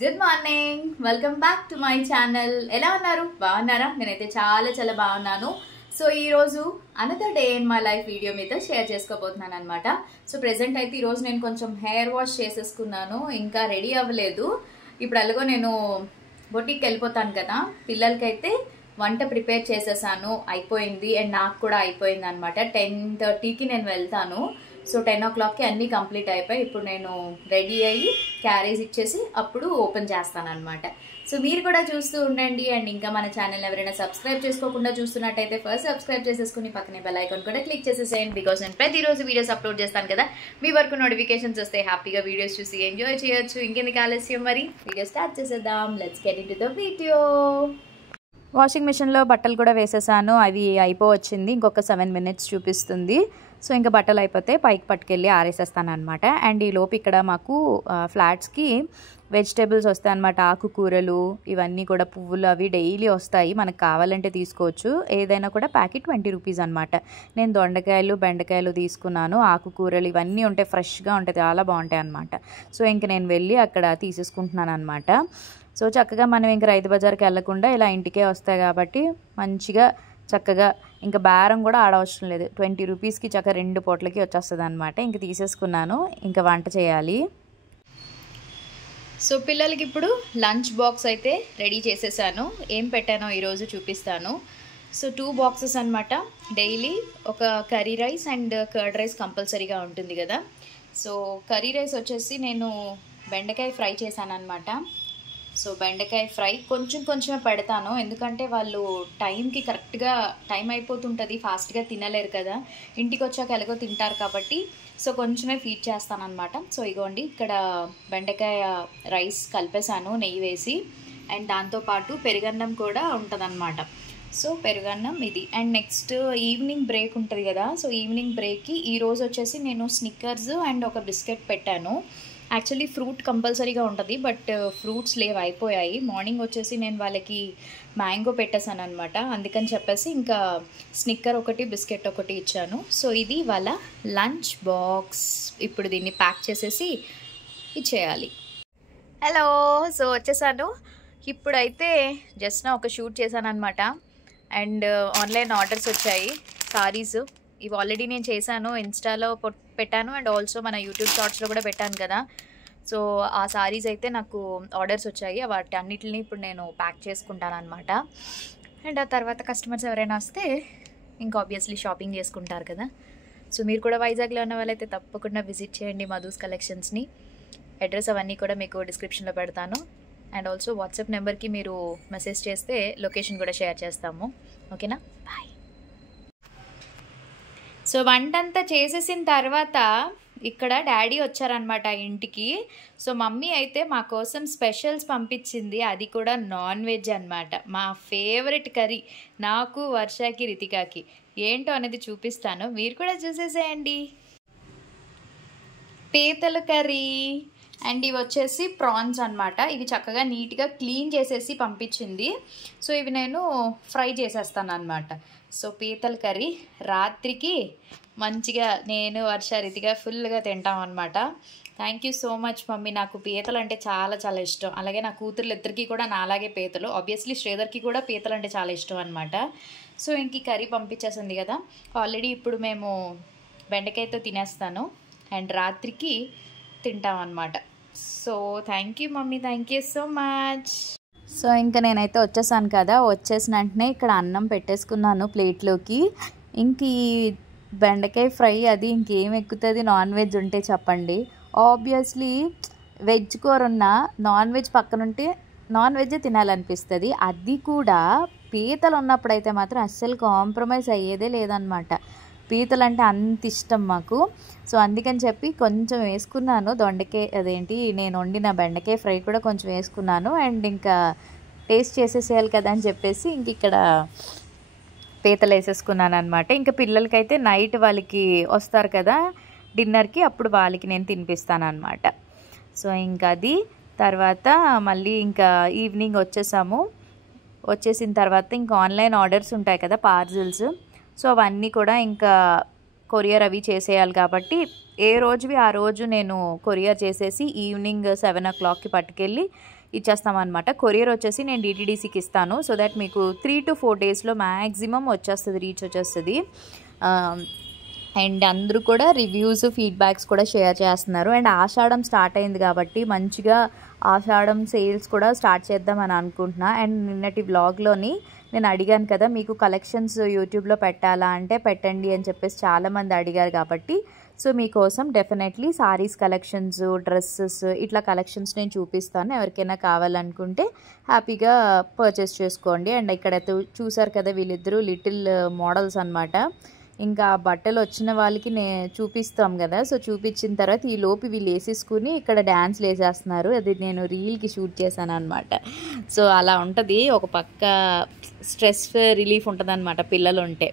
Good morning, welcome back to my channel. ఎలా ఉన్నారు? బాగున్నారా? నేనైతే చాలా బాగున్నాను. సో ఈరోజు another day in my life video మీతో షేర్ చేసుకోబోతున్నాను అనమాట. సో ప్రెసెంట్ అయితే ఈరోజు నేను కొంచెం హెయిర్ వాష్ చేసేసుకున్నాను, ఇంకా రెడీ అవ్వలేదు. ఇప్పుడు అలాగో నేను బొటిక్కి వెళ్ళిపోతాను కదా. పిల్లలకైతే వంట ప్రిపేర్ చేసేసాను, అయిపోయింది. అండ్ నాకు కూడా అయిపోయింది అనమాట. 10:30కి నేను వెళ్తాను. సో 10 o'clockకి అన్నీ కంప్లీట్ అయిపోయి ఇప్పుడు నేను రెడీ అయ్యి క్యారేజ్ ఇచ్చేసి అప్పుడు ఓపెన్ చేస్తాను అనమాట. సో మీరు కూడా చూస్తూ ఉండండి. అండ్ ఇంకా మన ఛానల్ ఎవరైనా సబ్స్క్రైబ్ చేసుకోకుండా చూస్తున్నట్టయితే ఫస్ట్ సబ్స్క్రైబ్ చేసేసుకుని పక్కనే బెల్ ఐకాన్ కూడా క్లిక్ చేసేసేయండి. బికాస్ నేను ప్రతిరోజు వీడియోస్ అప్లోడ్ చేస్తాను కదా, మీ వరకు నోటిఫికేషన్స్ వస్తే హ్యాపీగా వీడియోస్ చూసి ఎంజాయ్ చేయొచ్చు. ఇంకెందుకు ఆలస్యం, మరి వీడియో స్టార్ట్ చేసేద్దాం. Let's get into the video. Washing మిషన్లో బట్టలు కూడా వేసేసాను, అవి అయిపోవచ్చింది. ఇంకొక 7 minutes చూపిస్తుంది. సో ఇంకా బట్టలు అయిపోతే పైకి పట్టుకెళ్ళి ఆరేసేస్తాను అనమాట. అండ్ ఈ లోపు ఇక్కడ మాకు ఫ్లాట్స్కి వెజిటేబుల్స్ వస్తాయి అనమాట. ఆకుకూరలు ఇవన్నీ కూడా, పువ్వులు అవి డైలీ వస్తాయి. మనకు కావాలంటే తీసుకోవచ్చు. ఏదైనా కూడా ప్యాకెట్ 20 rupees అనమాట. నేను దొండకాయలు బెండకాయలు తీసుకున్నాను. ఆకుకూరలు ఇవన్నీ ఉంటాయి, ఫ్రెష్గా ఉంటాయి, చాలా బాగుంటాయి అనమాట. సో ఇంక నేను వెళ్ళి అక్కడ తీసేసుకుంటున్నాను అనమాట. సో చక్కగా మనం ఇంక రైతు బజార్కి వెళ్ళకుండా ఇలా ఇంటికే వస్తాయి కాబట్టి మంచిగా చక్కగా ఇంకా బేరం కూడా ఆడవసరం లేదు. 20 rupeesకి చక్కగా 2 పూటలకి వచ్చేస్తుంది అనమాట. ఇంక తీసేసుకున్నాను, ఇంకా వంట చేయాలి. సో పిల్లలకి ఇప్పుడు లంచ్ బాక్స్ అయితే రెడీ చేసేసాను. ఏం పెట్టానో ఈరోజు చూపిస్తాను. సో 2 boxes అనమాట. డైలీ ఒక curry rice and curd rice కంపల్సరీగా ఉంటుంది కదా. సో కర్రీ రైస్ వచ్చేసి నేను బెండకాయ ఫ్రై చేశాను అనమాట. సో బెండకాయ ఫ్రై కొంచెమే పెడతాను, ఎందుకంటే వాళ్ళు టైంకి కరెక్ట్గా టైం అయిపోతుంటుంది, ఫాస్ట్గా తినలేరు కదా. ఇంటికి వచ్చాక ఎలాగో తింటారు కాబట్టి సో కొంచెమే ఫీడ్ చేస్తాను అనమాట. సో ఇగోండి, ఇక్కడ బెండకాయ రైస్ కలిపేశాను నెయ్యి వేసి. అండ్ దాంతోపాటు పెరుగన్నం కూడా ఉంటుందన్నమాట. సో పెరుగన్నం ఇది. అండ్ నెక్స్ట్ ఈవినింగ్ బ్రేక్ ఉంటుంది కదా. సో ఈవినింగ్ బ్రేక్కి ఈరోజు వచ్చేసి నేను స్నిక్కర్స్ అండ్ ఒక బిస్కెట్ పెట్టాను. యాక్చువల్లీ ఫ్రూట్ కంపల్సరీగా ఉంటుంది, బట్ ఫ్రూట్స్ లేవు, అయిపోయాయి. మార్నింగ్ వచ్చేసి నేను వాళ్ళకి మ్యాంగో పెట్టేశాను అనమాట. అందుకని చెప్పేసి ఇంకా స్నిక్కర్ ఒకటి బిస్కెట్ ఒకటి ఇచ్చాను. సో ఇది వాళ్ళ లంచ్ బాక్స్. ఇప్పుడు దీన్ని ప్యాక్ చేసేసి ఇచ్చేయాలి. హలో, సో వచ్చేసాను. ఇప్పుడైతే జస్ట్ ఒక షూట్ చేశాను అనమాట. అండ్ ఆన్లైన్ ఆర్డర్స్ వచ్చాయి, సారీస్. ఇవి ఆల్రెడీ నేను చేశాను, ఇన్స్టాలో పెట్టాను అండ్ ఆల్సో మన యూట్యూబ్ షార్ట్స్లో కూడా పెట్టాను కదా. సో ఆ సారీస్ అయితే నాకు ఆర్డర్స్ వచ్చాయి. వాటి అన్నిటిని ఇప్పుడు నేను ప్యాక్ చేసుకుంటాను అనమాట. అండ్ ఆ తర్వాత కస్టమర్స్ ఎవరైనా వస్తే ఇంకా ఆబ్వియస్లీ షాపింగ్ చేసుకుంటారు కదా. సో మీరు కూడా వైజాగ్లో ఉన్న వాళ్ళైతే తప్పకుండా విజిట్ చేయండి మధుస్ కలెక్షన్స్ని. అడ్రస్ అవన్నీ కూడా మీకు డిస్క్రిప్షన్లో పెడతాను. అండ్ ఆల్సో వాట్సాప్ నెంబర్కి మీరు మెసేజ్ చేస్తే లొకేషన్ కూడా షేర్ చేస్తాము. ఓకేనా? బాయ్. సో వంటంతా చేసేసిన తర్వాత ఇక్కడ డాడీ వచ్చారనమాట ఇంటికి. సో మమ్మీ అయితే మా కోసం స్పెషల్స్ పంపించింది, అది కూడా నాన్ వెజ్ అనమాట. మా ఫేవరెట్ కర్రీ, నాకు, వర్షకి, రితికాకి. ఏంటో అనేది చూపిస్తాను, మీరు కూడా చూసేసేయండి. పీతల కర్రీ. అండ్ ఇవి వచ్చేసి ప్రాన్స్ అనమాట. ఇవి చక్కగా నీట్గా క్లీన్ చేసేసి పంపించింది. సో ఇవి నేను ఫ్రై చేసేస్తాను అనమాట. సో పీతల కర్రీ రాత్రికి మంచిగా నేను, వర్ష, రితిగా ఫుల్గా తింటాం అనమాట. Thank you so much mummy. నాకు పీతలు అంటే చాలా ఇష్టం. అలాగే నా కూతుర్లు ఇద్దరికి కూడా నాలాగే పీతలు. ఆబ్వియస్లీ శ్రీధర్కి కూడా పీతలు అంటే చాలా ఇష్టం అనమాట. సో ఇంక కర్రీ పంపించేసింది కదా. ఆల్రెడీ ఇప్పుడు మేము బెండకాయతో తినేస్తాను అండ్ రాత్రికి తింటాం అనమాట. So thank you mummy, thank you so much. So ఇంకా నేనైతే వచ్చేసాను కదా. వచ్చేసిన వెంటనే ఇక్కడ అన్నం పెట్టేసుకున్నాను ప్లేట్లోకి. ఇంక ఈ బెండకాయ ఫ్రై అది ఇంకేం ఎక్కుతుంది నాన్ వెజ్ ఉంటే చెప్పండి. ఆబ్వియస్లీ వెజ్ కూర ఉన్న నాన్ వెజ్ పక్కనుంటే నాన్ వెజ్జే తినాలనిపిస్తుంది. అది కూడా పీతలు ఉన్నప్పుడైతే మాత్రం అస్సలు కాంప్రమైజ్ అయ్యేదే లేదనమాట. పీతలు అంటే అంత ఇష్టం మాకు. సో అందుకని చెప్పి కొంచెం వేసుకున్నాను. అదేంటి నేను వండిన బెండకాయ ఫ్రై కూడా కొంచెం వేసుకున్నాను. అండ్ ఇంకా టేస్ట్ చేసేసేయాలి కదా అని చెప్పేసి ఇంక ఇక్కడ పీతలు వేసేసుకున్నాను అనమాట. ఇంకా పిల్లలకైతే నైట్ వాళ్ళకి వస్తారు కదా డిన్నర్కి, అప్పుడు వాళ్ళకి నేను తినిపిస్తాను అనమాట. సో ఇంకా అది తర్వాత మళ్ళీ ఇంకా ఈవినింగ్ వచ్చేసిన తర్వాత ఇంకా ఆన్లైన్ ఆర్డర్స్ ఉంటాయి కదా, పార్సిల్స్. సో అవన్నీ కూడా ఇంకా కొరియర్ అవి చేసేయాలి కాబట్టి ఏ రోజువి ఆ రోజు నేను కొరియర్ చేసేసి ఈవినింగ్ 7 o'clockకి పట్టుకెళ్ళి ఇచ్చేస్తామన్నమాట. కొరియర్ వచ్చేసి నేను DTDCకి ఇస్తాను. సో దట్ మీకు 3 to 4 డేస్లో మ్యాక్సిమం వచ్చేస్తుంది, రీచ్ వచ్చేస్తుంది. అండ్ అందరూ కూడా రివ్యూస్, ఫీడ్బ్యాక్స్ కూడా షేర్ చేస్తున్నారు. అండ్ ఆషాఢం స్టార్ట్ అయింది కాబట్టి మంచిగా ఆషాఢం సేల్స్ కూడా స్టార్ట్ చేద్దామని అనుకుంటున్నా. అండ్ నిన్నటి వ్లాగ్లోని నేను అడిగాను కదా, మీకు కలెక్షన్స్ యూట్యూబ్లో పెట్టాలా అంటే పెట్టండి అని చెప్పేసి చాలామంది అడిగారు కాబట్టి సో మీకోసం డెఫినెట్లీ సారీస్ కలెక్షన్స్, డ్రెస్సెస్ ఇట్లా కలెక్షన్స్ నేను చూపిస్తాను. ఎవరికైనా కావాలనుకుంటే హ్యాపీగా పర్చేస్ చేసుకోండి. అండ్ ఇక్కడ చూసారు కదా, వీళ్ళిద్దరూ లిటిల్ మోడల్స్ అనమాట. ఇంకా బట్టలు వచ్చిన వాళ్ళకి చూపిస్తాం కదా, సో చూపించిన తర్వాత ఈ లోపు వీళ్ళు వేసేసుకుని ఇక్కడ డ్యాన్స్లు వేసేస్తున్నారు. అది నేను రీల్కి షూట్ చేశాను అనమాట. సో అలా ఉంటుంది, ఒక పక్క స్ట్రెస్ రిలీఫ్ ఉంటుంది అనమాట పిల్లలు ఉంటే.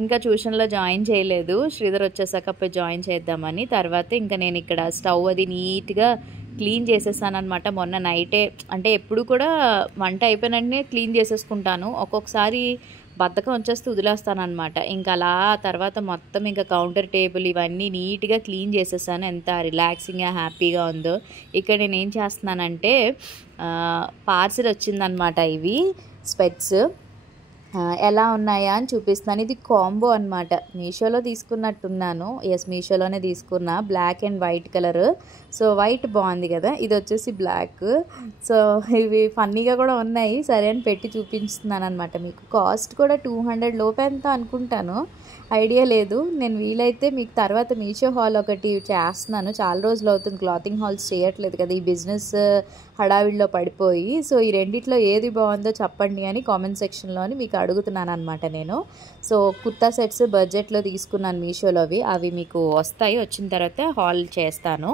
ఇంకా ట్యూషన్లో జాయిన్ చేయలేదు, శ్రీధర్ వచ్చేసాక పోయి జాయిన్ చేద్దామని. తర్వాత ఇంకా నేను ఇక్కడ స్టవ్ అది నీట్గా క్లీన్ చేసేసాను అనమాట మొన్న నైటే. అంటే ఎప్పుడు కూడా వంట అయిపోయినట్టే క్లీన్ చేసేసుకుంటాను, ఒక్కొక్కసారి బద్ధకం వచ్చేస్తే వదిలేస్తాను అనమాట. ఇంకా అలా తర్వాత మొత్తం ఇంకా కౌంటర్ టేబుల్ ఇవన్నీ నీట్గా క్లీన్ చేసేసాను. ఎంత రిలాక్సింగ్గా హ్యాపీగా ఉందో. ఇక్కడ నేను ఏం చేస్తున్నానంటే పార్సిల్ వచ్చిందనమాట, ఇవి స్పెట్స్ ఎలా ఉన్నాయా అని చూపిస్తున్నాను. ఇది కాంబో అనమాట, మీషోలో తీసుకున్నట్టున్నాను. ఎస్, మీషోలోనే తీసుకున్నా. Black and white colour. So white బాగుంది కదా, ఇది వచ్చేసి బ్లాక్. సో ఇవి ఫన్నీగా కూడా ఉన్నాయి, సరే అని పెట్టి చూపిస్తున్నాను అనమాట. మీకు కాస్ట్ కూడా 200 లోపు ఎంత అనుకుంటాను, ఐడియా లేదు. నేను వీలైతే మీకు తర్వాత మీషో హాల్ ఒకటి చేస్తున్నాను. చాలా రోజులు అవుతుంది క్లాతింగ్ హాల్స్ చేయట్లేదు కదా, ఈ బిజినెస్ హడావిడిలో పడిపోయి. సో ఈ రెండిట్లో ఏది బాగుందో చెప్పండి అని కామెంట్ సెక్షన్లోని మీకు అడుగుతున్నాను అనమాట నేను. సో కుర్తా సెట్స్ బడ్జెట్లో తీసుకున్నాను మీషోలోవి, అవి మీకు వస్తాయి, వచ్చిన తర్వాత హాల్ చేస్తాను.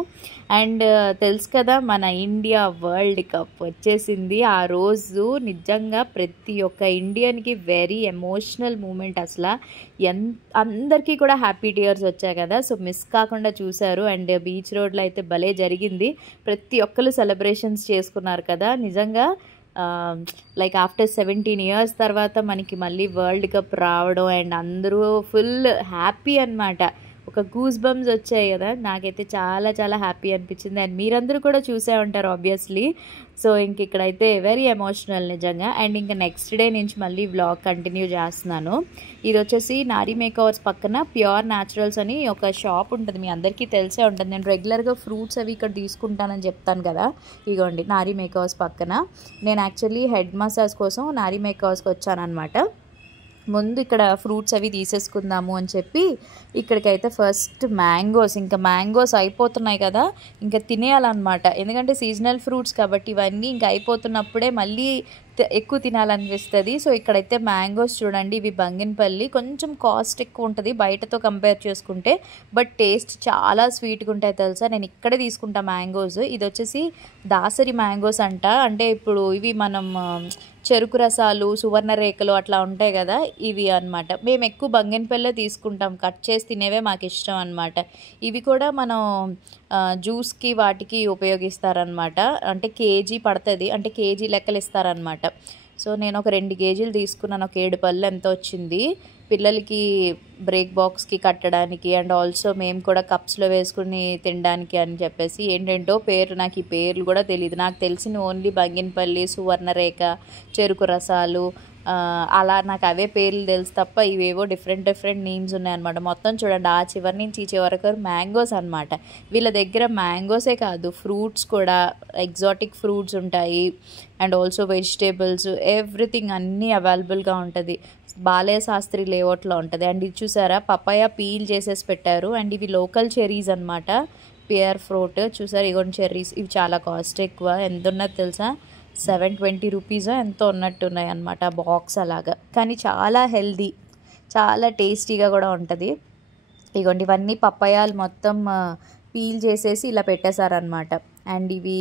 అండ్ తెలుసు కదా, మన ఇండియా వరల్డ్ కప్ వచ్చేసింది. ఆ రోజు నిజంగా ప్రతి ఒక్క ఇండియన్కి వెరీ ఎమోషనల్ మూమెంట్. అసలు అందరికీ కూడా హ్యాపీ టీయర్స్ వచ్చాయి కదా, సో మిస్ కాకుండా చూశారు. అండ్ బీచ్ రోడ్లో అయితే భలే జరిగింది, ప్రతి ఒక్కరు సెలబ్రేషన్స్ చేసుకున్నారు కదా. నిజంగా లైక్ ఆఫ్టర్ 17 years తర్వాత మనకి మళ్ళీ వరల్డ్ కప్ రావడం అండ్ అందరూ ఫుల్ హ్యాపీ అనమాట. ఒక గూస్ బంప్స్ వచ్చాయి కదా, నాకైతే చాలా చాలా హ్యాపీ అనిపించింది. అండ్ మీరందరూ కూడా చూసే ఉంటారు ఆబ్వియస్లీ. సో ఇంక ఇక్కడైతే వెరీ ఎమోషనల్ నిజంగా. అండ్ ఇంకా నెక్స్ట్ డే నుంచి మళ్ళీ వ్లాగ్ కంటిన్యూ చేస్తున్నాను. ఇది వచ్చేసి నారీ మేకవర్స్ పక్కన ప్యూర్ న్యాచురల్స్ అని ఒక షాప్ ఉంటుంది, మీ అందరికీ తెలిసే ఉంటుంది. నేను రెగ్యులర్గా ఫ్రూట్స్ అవి ఇక్కడ తీసుకుంటానని చెప్తాను కదా, ఇగోండి నారీ మేకవర్స్ పక్కన. నేను యాక్చువల్లీ హెడ్ మసాజ్ కోసం నారీ మేకవర్స్కి వచ్చానమాట. ముందు ఇక్కడ ఫ్రూట్స్ అవి తీసేసుకుందాము అని చెప్పి ఇక్కడికైతే ఫస్ట్ మ్యాంగోస్, ఇంకా మ్యాంగోస్ అయిపోతున్నాయి కదా, ఇంకా తినేయాలన్నమాట. ఎందుకంటే సీజనల్ ఫ్రూట్స్ కాబట్టి ఇవన్నీ ఇంకా అయిపోతున్నప్పుడే మళ్ళీ ఎక్కువ తినాలనిపిస్తుంది. సో ఇక్కడైతే మ్యాంగోస్ చూడండి, ఇవి బంగినపల్లి, కొంచెం కాస్ట్ ఎక్కువ ఉంటుంది బయటతో కంపేర్ చేసుకుంటే, బట్ టేస్ట్ చాలా స్వీట్గా ఉంటాయి తెలుసా. నేను ఇక్కడే తీసుకుంటా మ్యాంగోస్. ఇది వచ్చేసి దాసరి మ్యాంగోస్ అంట, అంటే ఇప్పుడు ఇవి మనం చెరుకు రసాలు, సువర్ణ రేఖలు అట్లా ఉంటాయి కదా, ఇవి అనమాట. మేము ఎక్కువ బంగినపల్లి తీసుకుంటాం, కట్ చేసి తినేవే మాకు ఇష్టం అనమాట. ఇవి కూడా మనం జ్యూస్కి వాటికి ఉపయోగిస్తారనమాట. అంటే కేజీ పడుతుంది, అంటే కేజీ లెక్కలు ఇస్తారనమాట. సో నేను ఒక 2 కేజీలు తీసుకున్నాను, ఒక 7 పళ్ళు ఎంత వచ్చింది పిల్లలకి బ్రేక్ బాక్స్కి కట్టడానికి. అండ్ ఆల్సో మేము కూడా కప్స్లో వేసుకుని తినడానికి అని చెప్పేసి. ఏంటంటో పేరు, నాకు ఈ పేర్లు కూడా తెలియదు. నాకు తెలిసిన ఓన్లీ బంగినపల్లి, సువర్ణరేఖ, చెరుకు రసాలు, అలా నాకు అవే పేర్లు తెలుసు తప్ప ఇవేవో డిఫరెంట్ నేమ్స్ ఉన్నాయన్నమాట. మొత్తం చూడండి, ఆ చివరి నుంచి ఈ చివరి వరకు మ్యాంగోస్ అనమాట. వీళ్ళ దగ్గర మ్యాంగోసే కాదు, ఫ్రూట్స్ కూడా, ఎగ్జాటిక్ ఫ్రూట్స్ ఉంటాయి. అండ్ ఆల్సో వెజిటేబుల్స్, ఎవ్రీథింగ్ అన్నీ అవైలబుల్గా ఉంటుంది. బాలయ్య శాస్త్రి లేఅవుట్లో ఉంటుంది. అండ్ ఇది చూసారా, పపాయ పీల్ చేసేసి పెట్టారు. అండ్ ఇవి లోకల్ చెర్రీస్ అనమాట, పియర్ ఫ్రూట్. చూసారు, ఇగోండి చెర్రీస్. ఇవి చాలా కాస్ట్ ఎక్కువ, ఎంత ఉన్నది తెలుసా, 720 రూపీస్ ఎంతో ఉన్నట్టున్నాయి అనమాట బాక్స్ అలాగా. కానీ చాలా హెల్దీ, చాలా టేస్టీగా కూడా ఉంటుంది. ఇగోండి ఇవన్నీ పపాయాలు మొత్తం పీల్ చేసేసి ఇలా పెట్టేశారనమాట. అండ్ ఇవి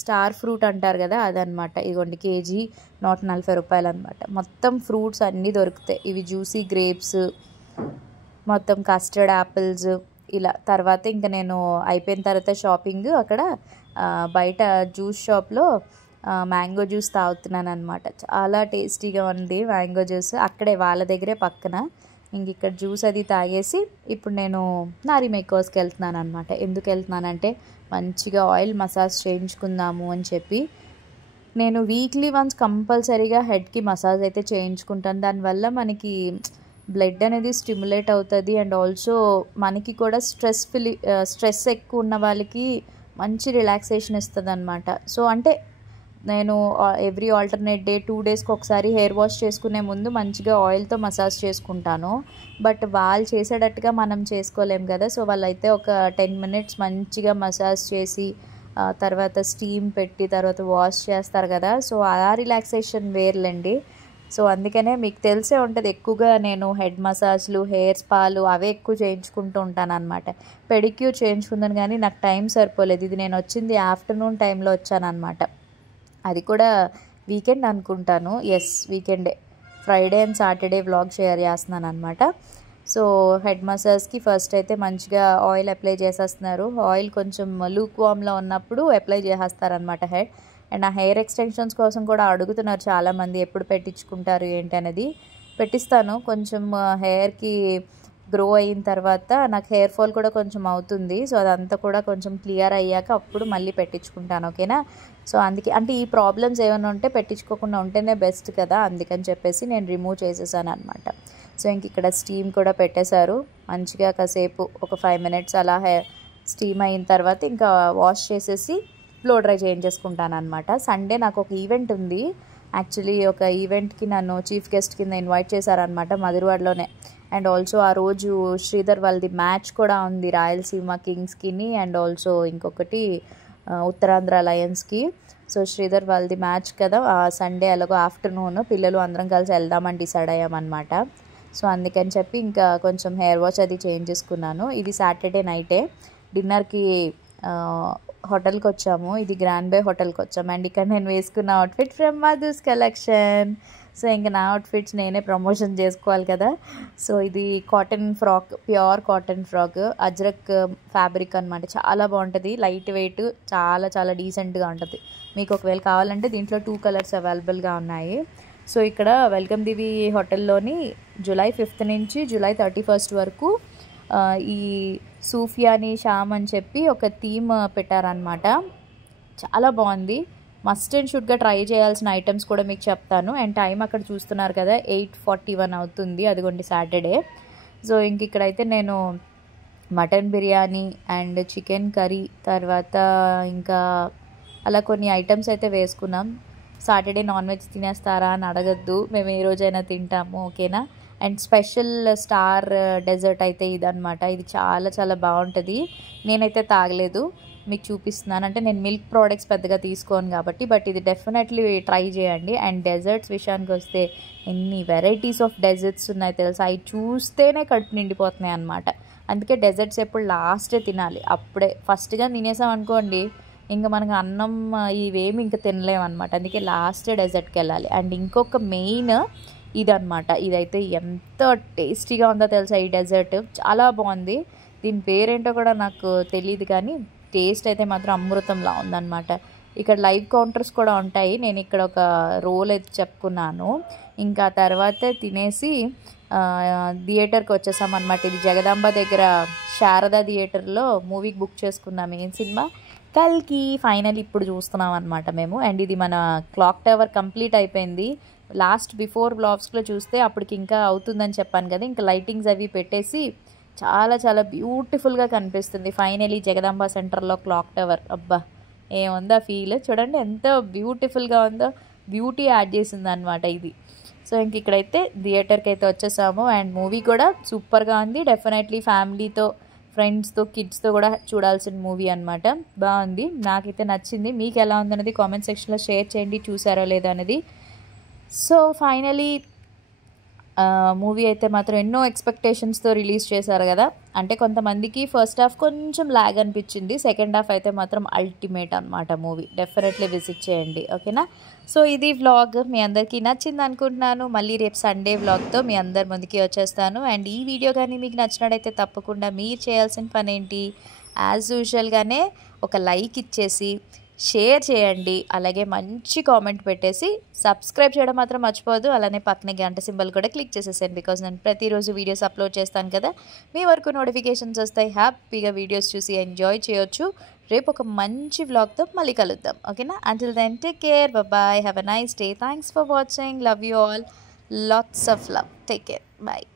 స్టార్ ఫ్రూట్ అంటారు కదా, అదనమాట. ఇగోండి కేజీ 140 రూపాయలు అనమాట. మొత్తం ఫ్రూట్స్ అన్నీ దొరుకుతాయి. ఇవి జ్యూసీ గ్రేప్స్, మొత్తం కస్టర్డ్ యాపిల్స్ ఇలా. తర్వాత ఇంకా నేను అయిపోయిన తర్వాత షాపింగ్ అక్కడ బయట జ్యూస్ షాప్లో మ్యాంగో జ్యూస్ తాగుతున్నాను అనమాట. చాలా టేస్టీగా ఉంది మ్యాంగో జ్యూస్. అక్కడే వాళ్ళ దగ్గరే పక్కన. ఇంక ఇక్కడ జ్యూస్ అది తాగేసి ఇప్పుడు నేను నారీ మేకర్స్కి వెళ్తున్నాను అనమాట. ఎందుకు వెళ్తున్నానంటే మంచిగా ఆయిల్ మసాజ్ చేయించుకుందాము అని చెప్పి. నేను వీక్లీ వన్స్ కంపల్సరీగా హెడ్కి మసాజ్ అయితే చేయించుకుంటాను. దానివల్ల మనకి బ్లడ్ అనేది స్టిమ్యులేట్ అవుతుంది అండ్ ఆల్సో మనకి కూడా స్ట్రెస్ ఎక్కువ ఉన్న వాళ్ళకి మంచి రిలాక్సేషన్ ఇస్తుంది అనమాట. సో అంటే నేను ఎవ్రీ ఆల్టర్నేట్ డే 2 డేస్కి ఒకసారి హెయిర్ వాష్ చేసుకునే ముందు మంచిగా ఆయిల్తో మసాజ్ చేసుకుంటాను. బట్ వాళ్ళు చేసేటట్టుగా మనం చేసుకోలేం కదా. సో వాళ్ళైతే ఒక 10 మినిట్స్ మంచిగా మసాజ్ చేసి తర్వాత స్టీమ్ పెట్టి తర్వాత వాష్ చేస్తారు కదా. సో ఆ రిలాక్సేషన్ వేర్లేండి. సో అందుకనే మీకు తెలిసే ఉంటుంది, ఎక్కువగా నేను హెడ్ మసాజ్లు, హెయిర్ స్పాలు అవే ఎక్కువ చేయించుకుంటూ ఉంటాను అనమాట. పెడిక్యూర్ చేయించుకుందాను కానీ నాకు టైం సరిపోలేదు. ఇది నేను వచ్చింది ఆఫ్టర్నూన్ టైంలో వచ్చాను అనమాట. అది కూడా వీకెండ్ అనుకుంటాను. ఎస్, వీకెండే. Friday and Saturday vlog share చేస్తున్నాను అనమాట. సో హెడ్ మసాజ్కి ఫస్ట్ అయితే మంచిగా ఆయిల్ అప్లై చేసేస్తున్నారు. ఆయిల్ కొంచెం లూక్ వామ్లో ఉన్నప్పుడు అప్లై చేసేస్తారనమాట హెడ్. అండ్ ఆ హెయిర్ ఎక్స్టెన్షన్స్ కోసం కూడా అడుగుతున్నారు చాలామంది, ఎప్పుడు పెట్టించుకుంటారు ఏంటి అనేది. పెట్టిస్తాను. కొంచెం హెయిర్కి గ్రో అయిన తర్వాత నాకు హెయిర్ ఫాల్ కూడా కొంచెం అవుతుంది. సో అదంతా కూడా కొంచెం క్లియర్ అయ్యాక అప్పుడు మళ్ళీ పెట్టించుకుంటాను, ఓకేనా. సో అందుకే అంటే ఈ ప్రాబ్లమ్స్ ఏమైనా ఉంటే పెట్టించుకోకుండా ఉంటేనే బెస్ట్ కదా, అందుకని చెప్పేసి నేను రిమూవ్ చేసేసాను అనమాట. సో ఇంక ఇక్కడ స్టీమ్ కూడా పెట్టేశారు. మంచిగా కాసేపు ఒక 5 మినిట్స్ అలా స్టీమ్ అయిన తర్వాత ఇంకా వాష్ చేసేసి బ్లో డ్రై చేయించేసుకుంటాను అనమాట. సండే నాకు ఒక ఈవెంట్ ఉంది. యాక్చువల్లీ ఒక ఈవెంట్కి నన్ను చీఫ్ గెస్ట్ కింద ఇన్వైట్ చేశారనమాట మధురవాడలోనే. అండ్ ఆల్సో ఆ రోజు శ్రీధర్ వాళ్ళది మ్యాచ్ కూడా ఉంది, రాయలసీమ కింగ్స్కిని అండ్ ఆల్సో ఇంకొకటి ఉత్తరాంధ్ర లయన్స్కి. సో శ్రీధర్ వాళ్ళది మ్యాచ్ కదా, సండే అలాగో ఆఫ్టర్నూన్ పిల్లలు అందరం కలిసి వెళ్దామని డిసైడ్ అయ్యామన్నమాట. సో అందుకని చెప్పి ఇంకా కొంచెం హెయిర్ వాష్ అది చేంజ్ చేసుకున్నాను. ఇది సాటర్డే నైటే. డిన్నర్కి హోటల్కి వచ్చాము. ఇది గ్రాండ్ బే హోటల్కి వచ్చాము. అండ్ ఇక్కడ నేను వేసుకున్న outfit from Madhu's collection. So ఇంకా నా అవుట్ఫిట్స్ నేనే ప్రమోషన్ చేసుకోవాలి కదా. సో ఇది cotton frock, pure cotton frock, ajrak fabric అనమాట. చాలా బాగుంటుంది, లైట్ వెయిట్, చాలా చాలా డీసెంట్గా ఉంటుంది. మీకు ఒకవేళ కావాలంటే దీంట్లో 2 కలర్స్ అవైలబుల్గా ఉన్నాయి. సో ఇక్కడ వెల్కమ్ దివి హోటల్లోని జూలై 5th నుంచి జూలై 31st వరకు ఈ సూఫియాని షామ్ అని చెప్పి ఒక థీమ్ పెట్టారనమాట. చాలా బాగుంది. మస్ట్ అండ్ షుడ్గా ట్రై చేయాల్సిన ఐటమ్స్ కూడా మీకు చెప్తాను. అండ్ టైం అక్కడ చూస్తున్నారు కదా, 8:41 అవుతుంది. అదిగోండి సాటర్డే. సో ఇంక ఇక్కడైతే నేను mutton biryani and chicken curry తర్వాత ఇంకా అలా కొన్ని ఐటమ్స్ అయితే వేసుకున్నాం. సాటర్డే నాన్ వెజ్ తినేస్తారా అని అడగద్దు, మేము ఏ రోజైనా తింటాము, ఓకేనా. అండ్ స్పెషల్ స్టార్ డెజర్ట్ అయితే ఇదనమాట. ఇది చాలా చాలా బాగుంటుంది. నేనైతే తాగలేదు, మీకు చూపిస్తున్నాను. అంటే నేను మిల్క్ ప్రోడక్ట్స్ పెద్దగా తీసుకోను కాబట్టి, బట్ ఇది డెఫినెట్లీ ట్రై చేయండి. అండ్ డెజర్ట్స్ విషయానికి వస్తే ఎన్ని వెరైటీస్ ఆఫ్ డెజర్ట్స్ ఉన్నాయి తెలుసా, అవి చూస్తేనే కడుపు నిండిపోతున్నాయి అనమాట. అందుకే డెజర్ట్స్ ఎప్పుడు లాస్టే తినాలి, అప్పుడే ఫస్ట్గా తినేసాం అనుకోండి ఇంకా మనకు అన్నం ఇవేమి ఇంకా తినలేమన్నమాట. అందుకే లాస్ట్ డెజర్ట్కి వెళ్ళాలి. అండ్ ఇంకొక మెయిన్ ఇదనమాట. ఇదైతే ఎంత టేస్టీగా ఉందో తెలుసా ఈ డెజర్ట్, చాలా బాగుంది. దీని పేరేంటో కూడా నాకు తెలియదు కానీ టేస్ట్ అయితే మాత్రం అమృతంలా ఉందన్నమాట. ఇక్కడ లైవ్ కౌంటర్స్ కూడా ఉంటాయి. నేను ఇక్కడ ఒక రోల్ అయితే చెప్పుకున్నాను. ఇంకా తర్వాత తినేసి థియేటర్కి వచ్చేసామన్నమాట. ఇది జగదాంబ దగ్గర శారదా థియేటర్లో మూవీకి బుక్ చేసుకున్నాము. ఏం సినిమా, కల్కి. ఫైనల్ ఇప్పుడు చూస్తున్నాం అనమాట మేము. అండ్ ఇది మన క్లాక్ టవర్ కంప్లీట్ అయిపోయింది. లాస్ట్ బిఫోర్ బ్లాగ్స్లో చూస్తే అప్పటికి ఇంకా అవుతుందని చెప్పాను కదా, ఇంకా లైటింగ్స్ అవి పెట్టేసి చాలా చాలా బ్యూటిఫుల్గా కనిపిస్తుంది. ఫైనలీ జగదాంబ సెంటర్లో క్లాక్ టవర్. అబ్బా ఏముందో ఫీల్ చూడండి, ఎంత బ్యూటిఫుల్గా ఉందో, బ్యూటీ యాడ్ చేసింది అనమాట ఇది. సో ఇంక ఇక్కడైతే థియేటర్కి అయితే వచ్చేసాము. అండ్ మూవీ కూడా సూపర్గా ఉంది. డెఫినెట్లీ ఫ్యామిలీతో, ఫ్రెండ్స్తో, కిడ్స్తో కూడా చూడాల్సిన మూవీ అనమాట. బాగుంది, నాకైతే నచ్చింది. మీకు ఎలా ఉందనేది కామెంట్ సెక్షన్లో షేర్ చేయండి, చూసారో లేదో అనేది. సో ఫైనలీ మూవీ అయితే మాత్రం ఎన్నో ఎక్స్పెక్టేషన్స్తో రిలీజ్ చేశారు కదా. అంటే కొంతమందికి ఫస్ట్ హాఫ్ కొంచెం లాగ్ అనిపించింది, సెకండ్ హాఫ్ అయితే మాత్రం అల్టిమేట్ అనమాట మూవీ. డెఫినెట్లీ విజిట్ చేయండి, ఓకేనా. సో ఇది వ్లాగ్ మీ అందరికీ నచ్చింది అనుకుంటున్నాను. మళ్ళీ రేపు సండే వ్లాగ్తో మీ అందరి ముందుకి వచ్చేస్తాను. అండ్ ఈ వీడియో కానీ మీకు నచ్చినట్టయితే తప్పకుండా మీరు చేయాల్సిన పని ఏంటి, యాజ్ యూజువల్గానే ఒక లైక్ ఇచ్చేసి షేర్ చేయండి, అలాగే మంచి కామెంట్ పెట్టేసి సబ్స్క్రైబ్ చేయడం మాత్రం మర్చిపోవద్దు. అలానే పక్కనే గంట సింబల్ కూడా క్లిక్ చేసేసాను, బికాజ్ నేను ప్రతిరోజు వీడియోస్ అప్లోడ్ చేస్తాను కదా, మీ వరకు నోటిఫికేషన్స్ వస్తాయి. హ్యాపీగా వీడియోస్ చూసి ఎంజాయ్ చేయొచ్చు. రేపు ఒక మంచి వ్లాగ్తో మళ్ళీ కలుద్దాం, ఓకేనా? Until then take care, bye, have a nice day, thanks for watching, love you all, lots of love, take care, bye.